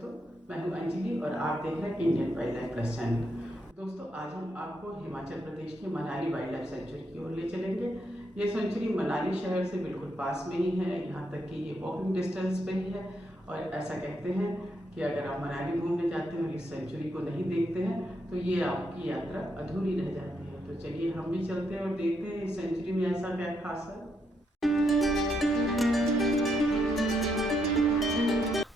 दोस्तों, मैं हूं अंजलि और आप देख रहे हैं Indian wild life plus channel. दोस्तों, आज हम आपको हिमाचल प्रदेश के मनाली वाइल्ड लाइफ सेंचुरी की ओर ले चलेंगे। ये सेंचुरी मनाली शहर से बिल्कुल पास में ही है, यहाँ तक कि ये वॉकिंग डिस्टेंस पे ही है। और ऐसा कहते हैं कि अगर आप मनाली घूमने जाते हैं और इस सेंचुरी को नहीं देखते हैं तो ये आपकी यात्रा अधूरी रह जाती है। तो चलिए हम भी चलते हैं और देखते हैं इस सेंचुरी में ऐसा क्या खास है।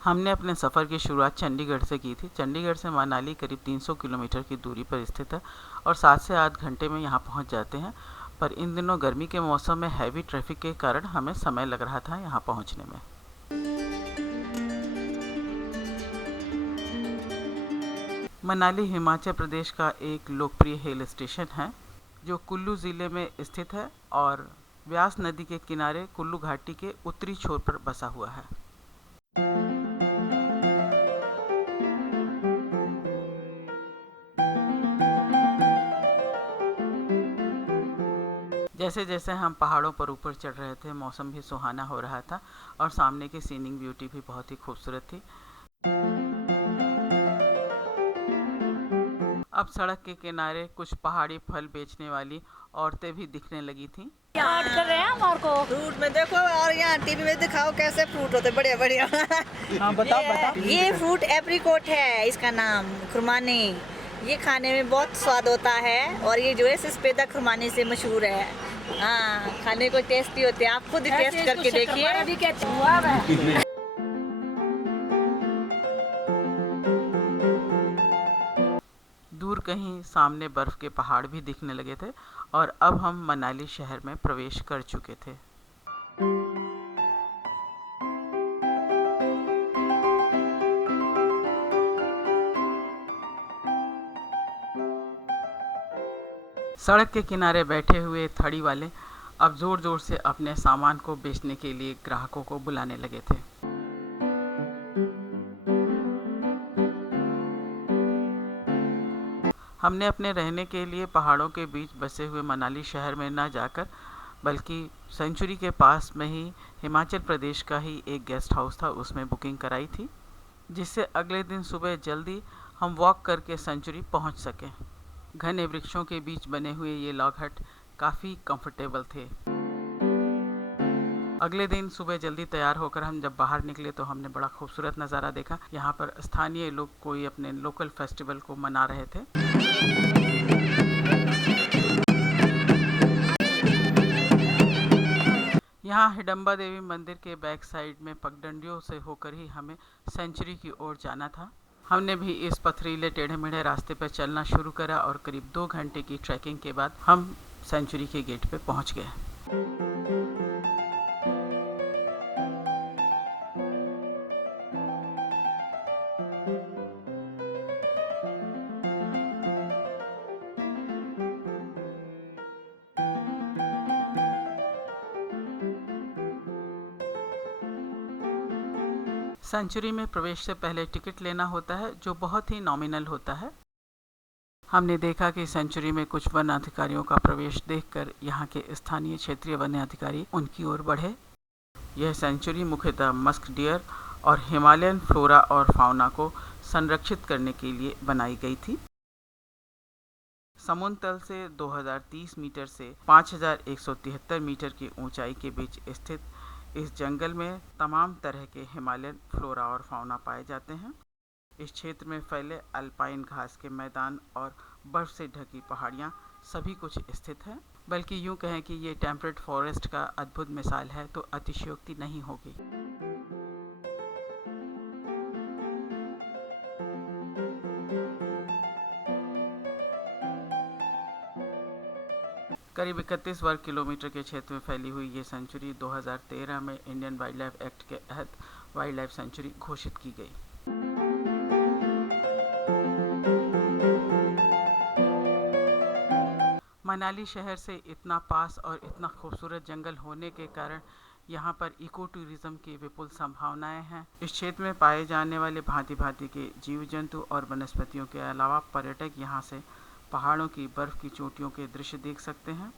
हमने अपने सफ़र की शुरुआत चंडीगढ़ से की थी। चंडीगढ़ से मनाली करीब 300 किलोमीटर की दूरी पर स्थित है और 7 से 8 घंटे में यहाँ पहुँच जाते हैं। पर इन दिनों गर्मी के मौसम में हैवी ट्रैफिक के कारण हमें समय लग रहा था यहाँ पहुँचने में। मनाली हिमाचल प्रदेश का एक लोकप्रिय हिल स्टेशन है जो कुल्लू ज़िले में स्थित है और व्यास नदी के किनारे कुल्लू घाटी के उत्तरी छोर पर बसा हुआ है। जैसे जैसे हम पहाड़ों पर ऊपर चढ़ रहे थे, मौसम भी सुहाना हो रहा था और सामने की सीनिंग ब्यूटी भी बहुत ही खूबसूरत थी। अब सड़क के किनारे कुछ पहाड़ी फल बेचने वाली औरतें भी दिखने लगी थीं। याद कर रहे हैं हमारे को फ्रूट में देखो और यहाँ टीवी में दिखाओ कैसे फ्रूट होते बढ़िया बढ़िया। हाँ, बताओ। ये फ्रूट एप्रिकॉट है, इसका नाम खुरमानी। ये खाने में बहुत स्वाद होता है और ये जो है सफेदा खुरमानी से मशहूर है। हाँ, खाने को टेस्टी होते हैं, आप खुद टेस्ट करके देखिए। दूर कहीं सामने बर्फ के पहाड़ भी दिखने लगे थे और अब हम मनाली शहर में प्रवेश कर चुके थे। सड़क के किनारे बैठे हुए थड़ी वाले अब जोर जोर से अपने सामान को बेचने के लिए ग्राहकों को बुलाने लगे थे। हमने अपने रहने के लिए पहाड़ों के बीच बसे हुए मनाली शहर में न जाकर बल्कि सेंचुरी के पास में ही हिमाचल प्रदेश का ही एक गेस्ट हाउस था, उसमें बुकिंग कराई थी, जिससे अगले दिन सुबह जल्दी हम वॉक करके सेंचुरी पहुंच सकें। घने वृक्षों के बीच बने हुए ये लॉग हट काफ़ी कंफर्टेबल थे। अगले दिन सुबह जल्दी तैयार होकर हम जब बाहर निकले तो हमने बड़ा खूबसूरत नज़ारा देखा। यहाँ पर स्थानीय लोग कोई अपने लोकल फेस्टिवल को मना रहे थे। यहाँ हिडम्बा देवी मंदिर के बैक साइड में पगडंडियों से होकर ही हमें सेंचुरी की ओर जाना था। हमने भी इस पथरीले टेढ़े मेढ़े रास्ते पर चलना शुरू करा और करीब 2 घंटे की ट्रैकिंग के बाद हम सेंचुरी के गेट पे पहुँच गए। सेंचुरी में प्रवेश से पहले टिकट लेना होता है जो बहुत ही नॉमिनल होता है। हमने देखा कि सेंचुरी में कुछ वन अधिकारियों का प्रवेश देखकर यहाँ के स्थानीय क्षेत्रीय वन अधिकारी उनकी ओर बढ़े। यह सेंचुरी मुख्यतः मस्क डियर और हिमालयन फ्लोरा और फाउना को संरक्षित करने के लिए बनाई गई थी। समुद्र तल से 2030 मीटर से 5173 मीटर की ऊंचाई के बीच स्थित इस जंगल में तमाम तरह के हिमालयन फ्लोरा और फाउना पाए जाते हैं। इस क्षेत्र में फैले अल्पाइन घास के मैदान और बर्फ से ढकी पहाड़ियाँ सभी कुछ स्थित है। बल्कि यूँ कहें कि ये टेम्परेट फॉरेस्ट का अद्भुत मिसाल है तो अतिशयोक्ति नहीं होगी। करीब 31 वर्ग किलोमीटर के क्षेत्र में फैली हुई ये सेंचुरी 2013 में इंडियन वाइल्ड लाइफ एक्ट के तहत वाइल्ड लाइफ सेंचुरी घोषित की गई। मनाली शहर से इतना पास और इतना खूबसूरत जंगल होने के कारण यहाँ पर इको टूरिज्म की विपुल संभावनाएं हैं। इस क्षेत्र में पाए जाने वाले भांति भांति के जीव जंतु और वनस्पतियों के अलावा पर्यटक यहाँ से पहाड़ों की बर्फ की चोटियों के दृश्य देख सकते हैं।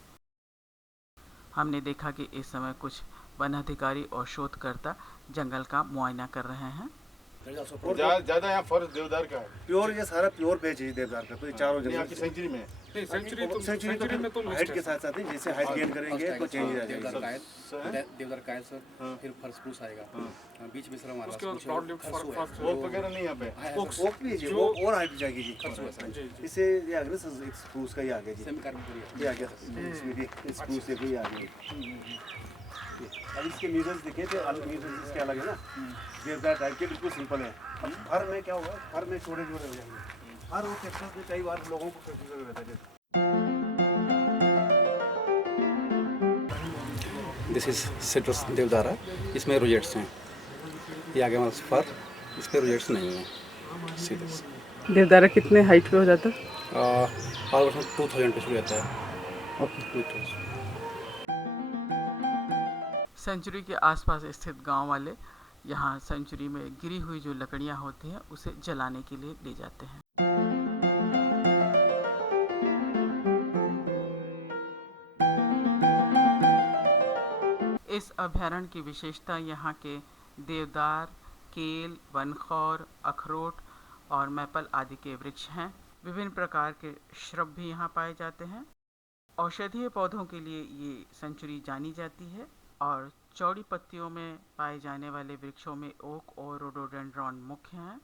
हमने देखा कि इस समय कुछ वन अधिकारी और शोधकर्ता जंगल का मुआयना कर रहे हैं। ज्यादा यहाँ फॉरेस्ट देवदार का है। प्योर, ये सारा प्योर वेज है देवदार का, तो ये चारों नहीं, जगह आपकी सेंचुरी में है। सेंचुरी में तो हाइट के साथ साथ ही जैसे हाइट गेन करेंगे तो चेंज आ जाएगा। देवदार का है सर, फिर फर स्प्रूस आएगा, बीच में सर हमारा ओक वगैरह नहीं यहाँ पे। ओक भी जी, वो और हाइट जाएगी जी। इससे ये आ गया सर, स्प्रूस का ही आ गया जी, ये आ गया इसमें भी स्प्रूस से भी आ गया। अब इसके मीजर्स देखे थे, अलग मीजर्स इसके अलग है ना, देवदार टाइप के बिल्कुल सिंपल है। अब फर में क्या होगा, फर में छोटे छोटे हो जाएंगे। हर वो टेक्सचर में कई बार लोगों को कंफ्यूजन रहता है। दिस इज सिट्रस देवदारा, इसमें रोजेट्स हैं। ये आगे हमारा फर, इस पर रोजेट्स नहीं है सीधे। देवदारा कितने हाइट पे हो जाता है? ऑलमोस्ट 2000 पे शुरू रहता है। सेंचुरी के आसपास स्थित गांव वाले यहाँ सेंचुरी में गिरी हुई जो लकड़ियाँ होती हैं उसे जलाने के लिए ले जाते हैं। इस अभयारण्य की विशेषता यहाँ के देवदार, केल, वनखौर, अखरोट और मैपल आदि के वृक्ष हैं। विभिन्न प्रकार के श्रब भी यहाँ पाए जाते हैं। औषधीय पौधों के लिए ये सेंचुरी जानी जाती है और चौड़ी पत्तियों में पाए जाने वाले वृक्षों में ओक और रोडोडेंड्रॉन मुख्य हैं।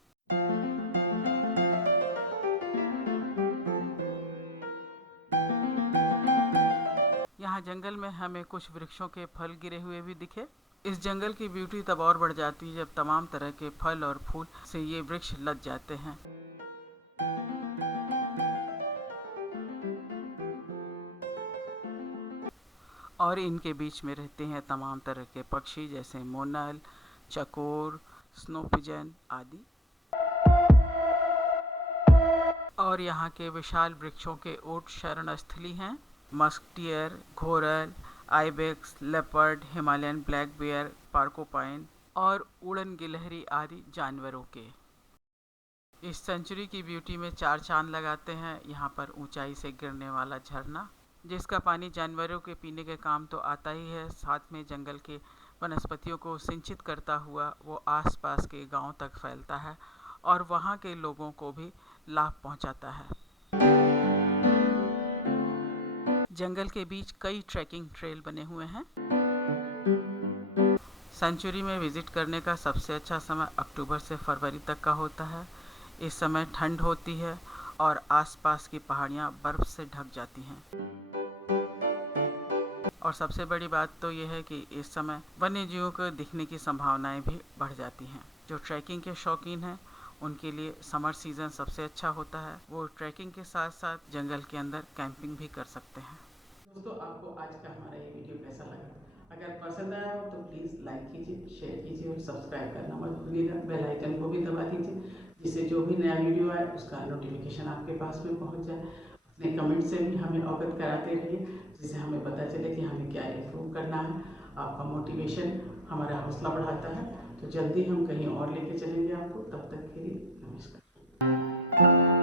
यहाँ जंगल में हमें कुछ वृक्षों के फल गिरे हुए भी दिखे। इस जंगल की ब्यूटी तब और बढ़ जाती है जब तमाम तरह के फल और फूल से ये वृक्ष लद जाते हैं। और इनके बीच में रहते हैं तमाम तरह के पक्षी जैसे मोनल, चकोर, स्नो पिजन आदि। और यहाँ के विशाल वृक्षों के ओट शरण स्थली हैं। Musk deer, goral, ibex, leopard, Himalayan black bear, porcupine और उड़न गिलहरी आदि जानवरों के। इस सेंचुरी की ब्यूटी में चार चांद लगाते हैं यहाँ पर ऊंचाई से गिरने वाला झरना, जिसका पानी जानवरों के पीने के काम तो आता ही है, साथ में जंगल के वनस्पतियों को सिंचित करता हुआ वो आसपास के गांव तक फैलता है और वहाँ के लोगों को भी लाभ पहुँचाता है। जंगल के बीच कई ट्रैकिंग ट्रेल बने हुए हैं। सेंचुरी में विजिट करने का सबसे अच्छा समय अक्टूबर से फरवरी तक का होता है। इस समय ठंड होती है और आसपास की पहाड़ियाँ बर्फ से ढक जाती हैं। और सबसे बड़ी बात तो यह है कि इस समय वन्य जीवों को दिखने की संभावनाएं भी बढ़ जाती हैं। जो ट्रैकिंग के शौकीन हैं उनके लिए समर सीज़न सबसे अच्छा होता है। वो ट्रैकिंग के साथ साथ जंगल के अंदर कैंपिंग भी कर सकते हैं। दोस्तों, आपको आज का हमारा ये वीडियो कैसा लगा? अगर पसंद आया हो तो प्लीज़ लाइक कीजिए, शेयर कीजिए और सब्सक्राइब करना मत भूलिएगा। बेल आइकन को भी दबा दीजिए जिससे जो भी नया वीडियो आए उसका नोटिफिकेशन आपके पास में पहुंच जाए। अपने कमेंट से भी हमें अवगत कराते रहिए जिससे हमें पता चले कि हमें क्या इम्प्रूव करना है। आपका मोटिवेशन हमारा हौसला बढ़ाता है। तो जल्दी हम कहीं और लेके चलेंगे आपको। तब तक के लिए नमस्कार।